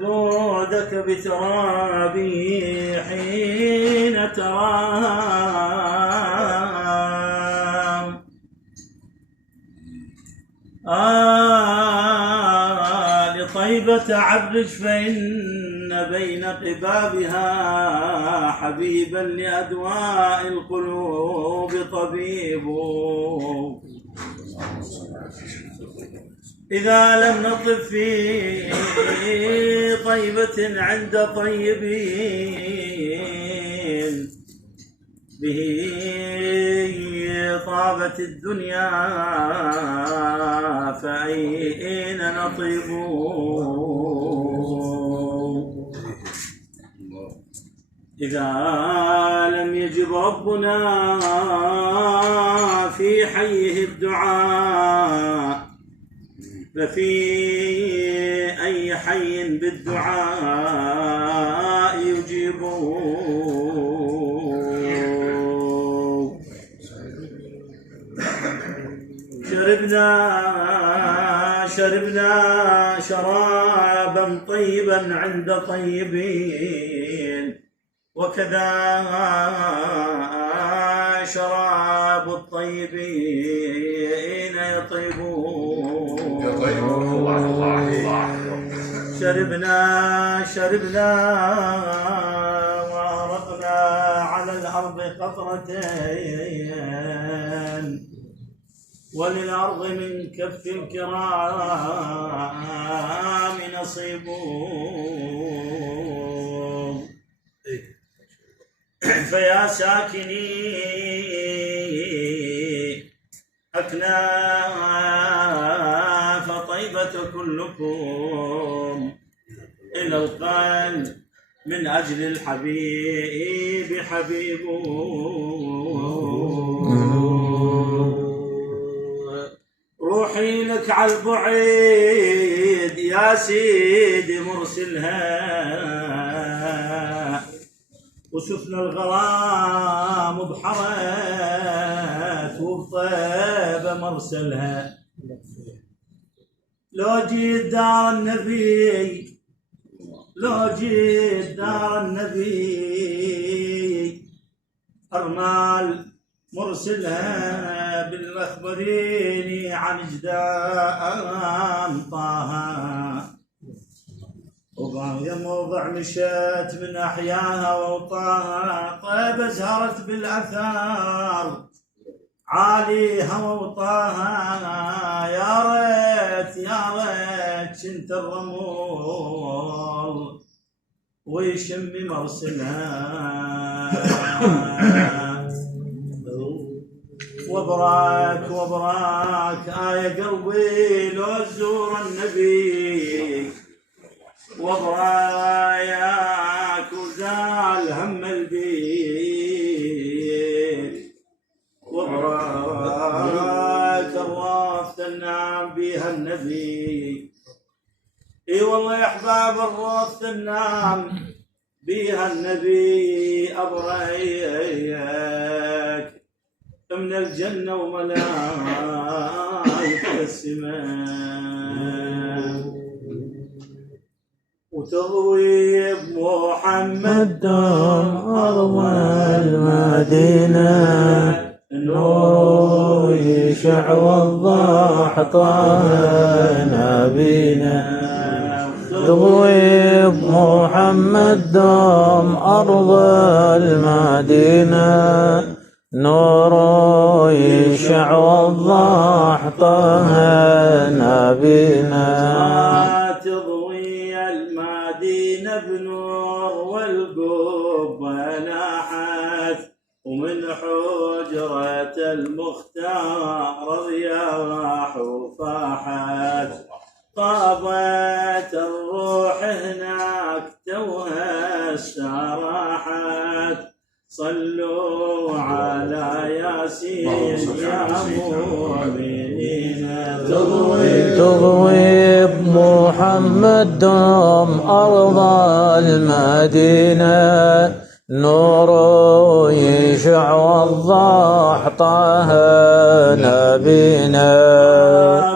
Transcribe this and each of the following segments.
جودك بترابي حين ترام لطيبة عرج فإن بين قبابها حبيبا لأدواء القلوب طبيب إذا لم نطب في طيبة عند طيبين به طابت الدنيا فأين نطيب إذا لم يجب ربنا في حيه الدعاء ففي أي حي بالدعاء يجيبه شربنا شرابا طيبا عند طيبين وكذا شراب الطيبين يطيبون شربنا وأرقنا على الأرض قطرتين وللأرض من كف الكرام نصيب فيا ساكني أكناف طيبة كلكم إلى القلب من أجل الحبيب حبيب روحي لك على البعيد يا سيدي مرسلها وشفنا الغرام بحرت وبطيبة مرسلها لو جيت دار النبي أرمال مرسلها بالأخبريني عن جدان طه ويا موضع مشيت من أحياها ووطاها طيبة زهرت بالأثار عاليها ووطاها يا ريت شنت الرمول ويشم مرسلها وبراك يا قلبي لو زور النبي وبراياك وزال هم البيت وبراك الرافت النام بيها النبي اي والله يا احباب الرافت النام بيها النبي ابريك من الجنة وملائكة السماء وتضوي بمحمد أرض المدينة النور يشع والضاح طه نبينا تضوي بمحمد أرض المدينة نور يشع والضاح طه نبينا تضوي المدينة بنور والقبة لاحت ومن حجرة المختار رياح وفاحت طابت الروح هناك توها استراحت صلوا على ياسين يا مؤمنين تضوي بمحمد دوم أرض المدينة نور يشع والضاح طه نبينا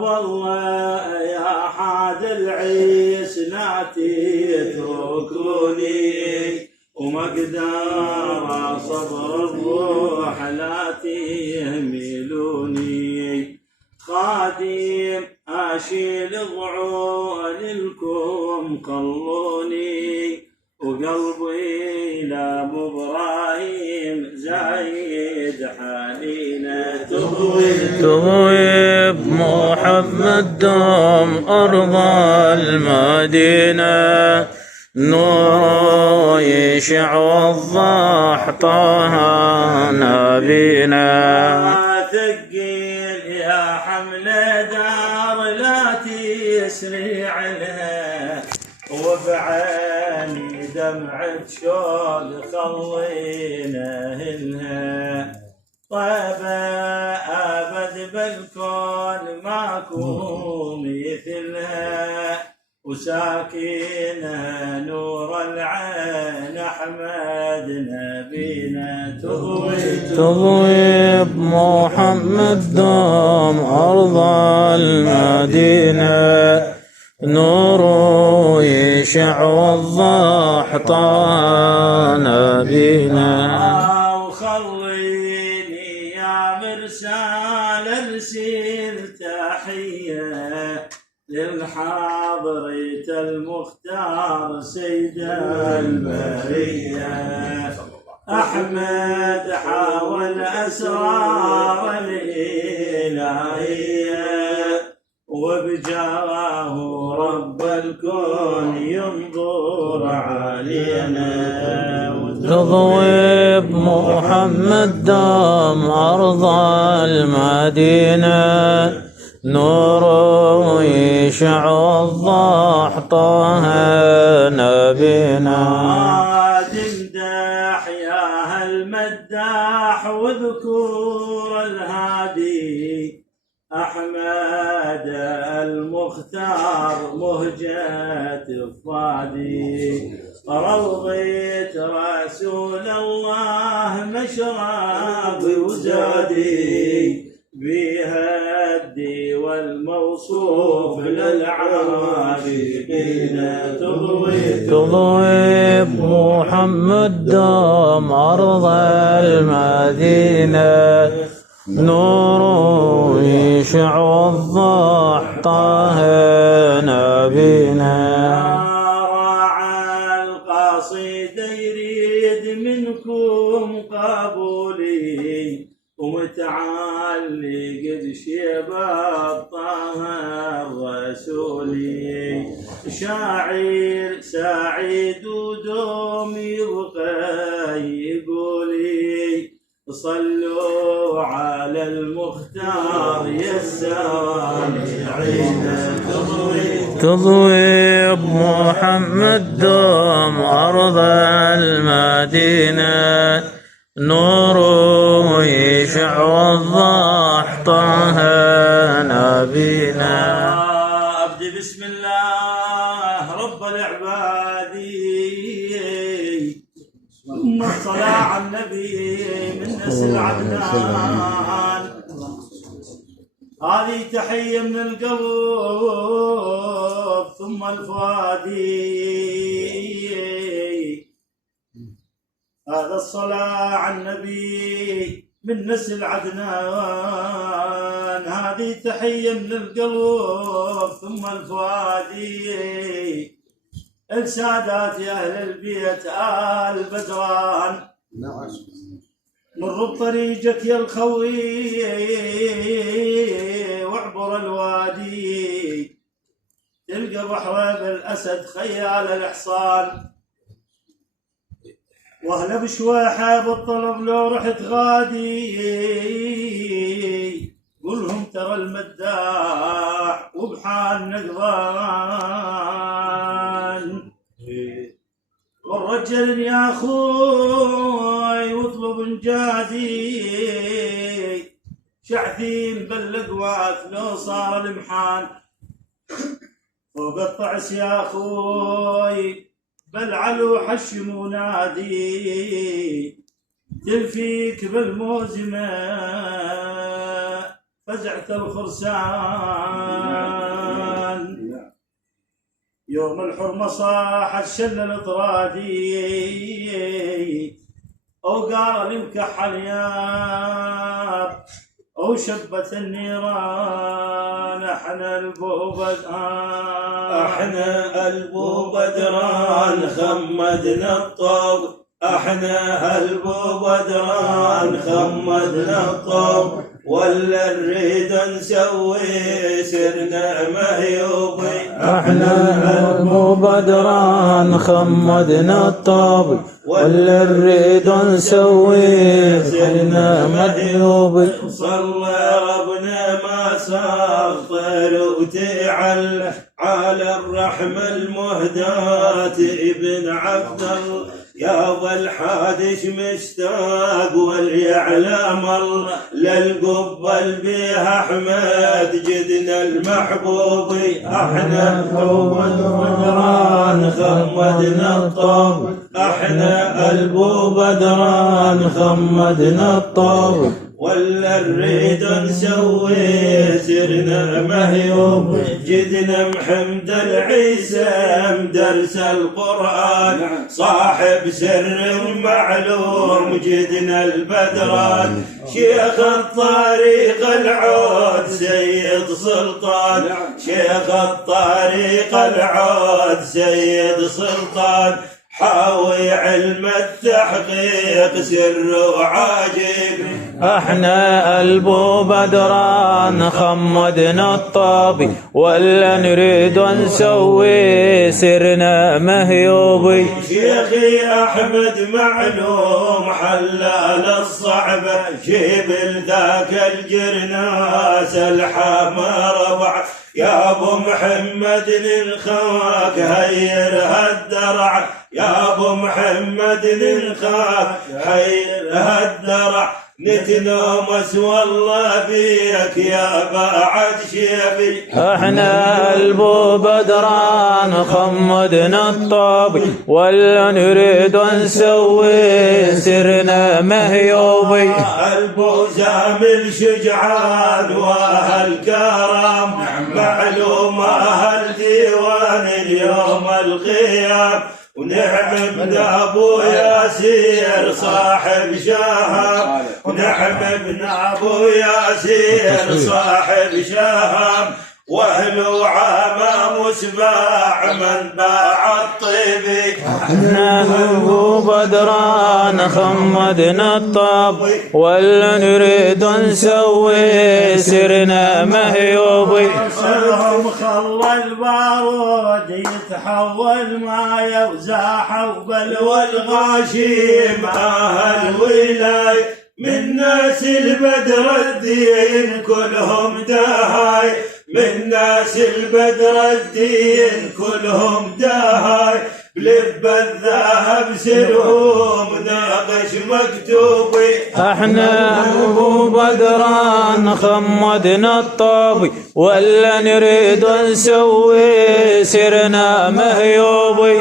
والله يا حاد العيس ناتي يتركوني ومقدار صبر الروح لا تهملوني خادم أشيل ضعون لكم قلوني وقلبي لا مبراهيم زايد حنينه تضوي بمحمد دوم أرض المدينة نور يشع والضح طه نبينا ثقيل يا حمل دار لا تسريع لها وبعيني دمعة شوق خلينا هلها طيبة أبد بالكون ماكو مثلها وساكنة نور العين أحمد نبينا تضوي بمحمد دوم أرض المدينة نور يشع والضح طه نبينا وخليني يا مرسال ارسل تحية للحاضرة المختار سيد البرية أحمد حاول أسرار الإلهية وبجاه رب الكون ينظر علينا تضوي بمحمد دوم أرض المدينة نور يشع والضح طه نبينا تمدح يا هالمداح واذكر الهادي أحمد المختار مهجة الفادي روضة رسول الله مشربي وزادي بها الدي والموصوف للعارفين تضوي بمحمد دوم أرض المدينة نور يشع والضح طه نبينا راعى القصيدة يريد منكم قبولي ومتعلق بشباب طه الرسولي شاعر سعيد ودوم يبقى يقولي صلوا على المختار يا السامعين تضوي بمحمد دوم أرض المدينة نور يشع والضح طه نبينا أبدي بسم الله رب العباد ثم الصلاة على النبي من نسل عدنان هذه تحية من القلب ثم الفؤادي هذا الصلاة على النبي من نسل عدنان هذه تحية من القلب ثم الفؤادي السادات يا أهل البيت آل بدران مر بطريقك يا الخوي واعبر الوادي تلقى بحر بالأسد خيال الإحصان واهلا بشواحة بالطلب لو رحت غادي قولهم ترى المداح وبحال نقضان والرجل يا اخوي واطلب جادي شعثين بالاقوات لو صار المحان فوق الطعس يا اخوي بالعلو حشم ونادي تلفيك بالموزمة فزعت الخرسان يوم الحرمة صاح الشل الإطرادي أو قال المكحل ياب أو شبت النيران احنا البو بدران خمدنا الطوب احنا البو بدران خمدنا الطوب ولا نريد نسوي سرنا مهيوبي احنا البو بدران خمدنا الطوب ولا نريد نسوي سرنا مهيوبي صلى ربنا ما صار طير وتعل على الرحمة المهداة ابن عبد الله يا ظل الحادث مشتاق وليعلم الله للقبل بها احمد جدنا المحبوب احنا البو بدران خمدنا الطوب احنا البو بدران خمدنا الطوب ولا نريد نسوي سرنا مهيوب جدنا محمد العيسى مدرس القرآن صاحب سر معلوم جدنا البدران شيخ الطريق العود سيد سلطان شيخ الطريق العود سيد سلطان حاوي علم التحقيق سر وعاجب احنا البو بدران خمدنا الطابي ولا نريد نسوي سرنا مهيوبي شيخي احمد معلوم حلال الصعبه جيب ذاك الجرناس الحامى ربع يا ابو محمد للخاك هيرها الدرع يا ابو محمد للخاك هيرها الدرع نتنامس والله بيك يا بعد شيبي احنا البو بدران خمدنا الطابي ولا نريد نسوي سرنا مهيوبي البو زامل شجعان واهل كرم معلوم اهل ديوان اليوم القيام ونعم ابن ابو ياسير صاحب شهر ونعم ابن ابو ياسير صاحب شهر واهله عام مسباع من باع الطيب احنا البو بدران خمدنا الطاب ولا نريد نسوي سرنا مهيوبي صرهم خلى البارود يتحول ما يوزاح وبلوى الغاشيم اهل ولاي من ناس البدر الدين كلهم داهاي من ناس البدر الدين كلهم داهاي بلب الذهب سرهم ناقش مكتوبي احنا البو بدران خمدنا الطابي ولا نريد نسوي سرنا مهيوبي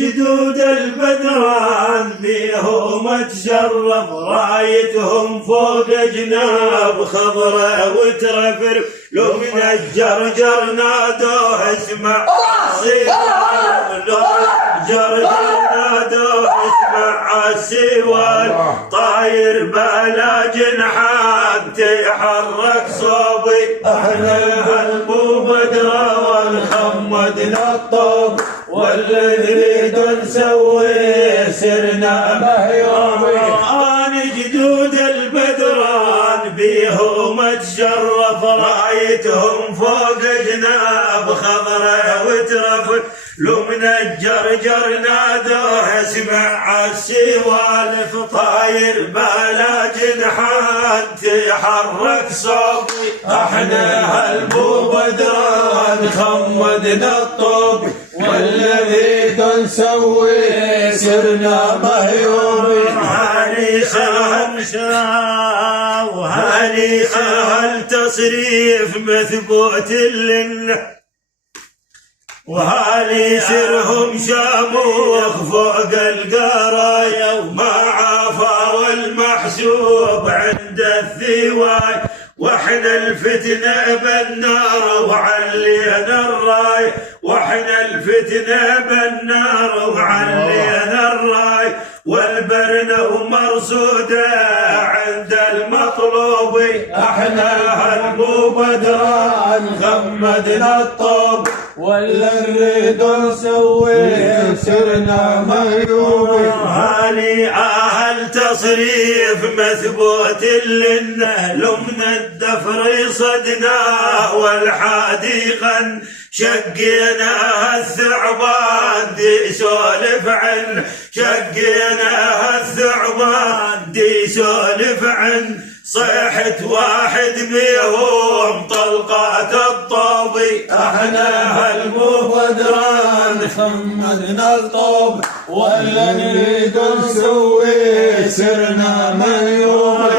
جدود البدران بيهم تشرف رايتهم فوق جناب خضراء وترفر لو من الجرجر نادوه اسمع جرجر نادوه اسمع السوال طاير بلا جنحات تحرك صوبي احنا البو بدران خمدنا الطوب ولا نريد نسوي سرنا مهيوبي جدود البدران بيهم تشرف رايتهم فوق جناب خضراء وترفل لو من الجرجر نادوه اسمع السوالف طاير بلا جنحان تحرك صوبي احنا البو بدران خمدنا الطوب ولا نريد نسوي سرنا مهيوبي هاني خال تصريف مثبوت لنا وهالي سرهم شاموخ فوق القرايا وما عافى والمحسوب عند الثواي واحنا الفتنة بالنار وعلينا الراي، واحنا الفتنة بالنار وعلينا الراي، والبرنا ومرصودة عند المطلوب. احنا هالبو بدران غمدنا الطوب، ولا نريد نسوي سرنا مهيوب. هالي اهل تصريف مثبوت لنا، لمنا الدفر صدنا والحديقا شقينا الثعبان دي سولف عن، شقينا الثعبان دي سولف عن، صيحة واحد بيهم طلقات الطوبي. احنا هالمبادران خمدنا الطوب، ولا نريد نسوي سرنا مهيوب.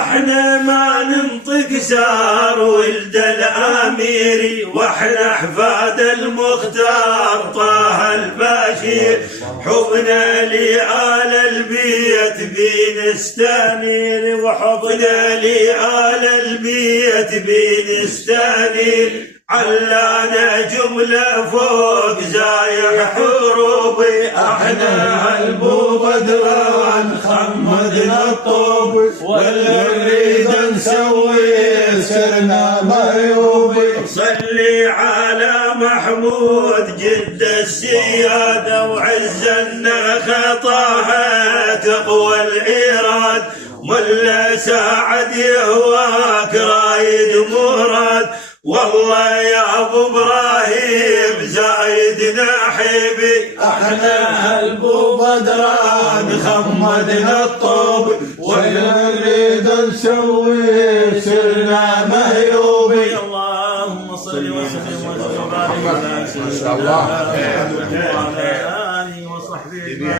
احنا ما ننطق سار ولد الاميري، واحنا احفاد المختار طه البشير، حبنا لآل البيت بنستنير، وحبنا لآل البيت بنستنير، علانا جملة فوق زايح حروبي. احنا هالبو بدران خمدنا الطوب، ولا نريد نسوي سرنا مهيوب. صلي على محمود جد السيادة، وعز النخطاها تقوى الإيراد، ملا ساعد يهواك رايد مراد، والله يا ابو ابراهيم زايد نحيبي. احنا هالبو بدران خمدنا الطوب، ولا نريد نسوي سرنا مهيوب. اللهم صل وسلم وبارك على سيدنا محمد وعلى آله وصحبه.